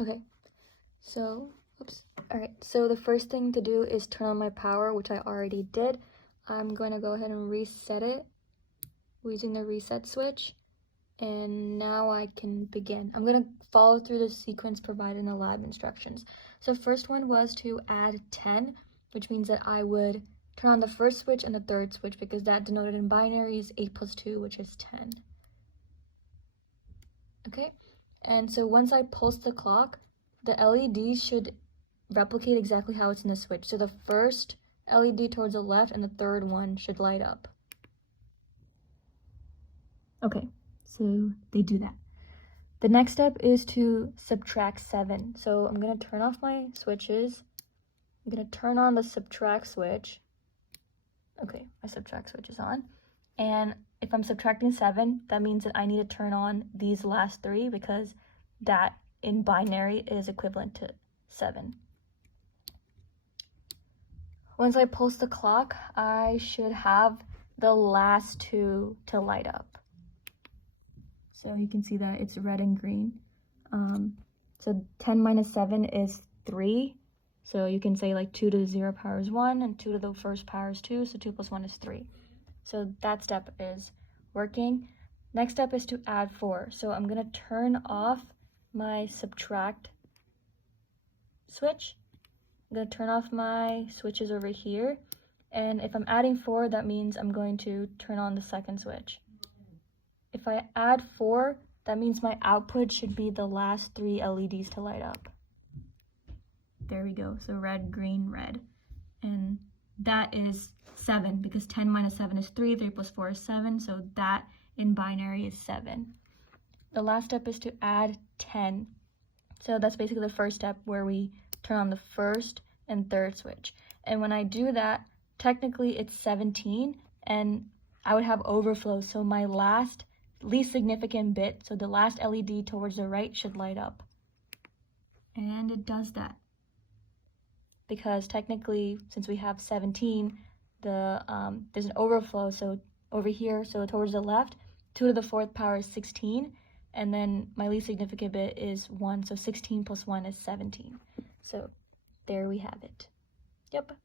Okay, so, oops. All right, so the first thing to do is turn on my power, which I already did. I'm going to go ahead and reset it using the reset switch. And now I can begin. I'm going to follow through the sequence provided in the lab instructions. So first one was to add 10, which means that I would turn on the first switch and the third switch, because that denoted in binary is 8 plus 2, which is 10. Okay, and so once I pulse the clock, the LED should replicate exactly how it's in the switch. So the first LED towards the left and the third one should light up. Okay, so they do that. The next step is to subtract 7. So I'm going to turn off my switches. I'm going to turn on the subtract switch. Okay, my subtract switch is on. And if I'm subtracting 7, that means that I need to turn on these last 3, because that in binary is equivalent to 7. Once I pulse the clock, I should have the last 2 to light up. So you can see that it's red and green. So 10 minus 7 is 3. So you can say like 2 to the 0 power is 1 and 2 to the first power is 2. So 2 plus 1 is 3. So that step is working. Next step is to add 4. So I'm going to turn off my subtract switch. I'm going to turn off my switches over here. And if I'm adding 4, that means I'm going to turn on the second switch. If I add 4, that means my output should be the last 3 LEDs to light up. There we go. So red, green, red. And that is 7, because 10 minus 7 is 3, 3 plus 4 is 7, so that in binary is 7. The last step is to add 10. So that's basically the first step, where we turn on the first and third switch. And when I do that, technically it's 17, and I would have overflow, so my least significant bit, so the last LED towards the right, should light up. And it does that. Because technically, since we have 17, there's an overflow, so over here, so towards the left, 2 to the 4th power is 16, and then my least significant bit is 1, so 16 plus 1 is 17. So there we have it. Yep.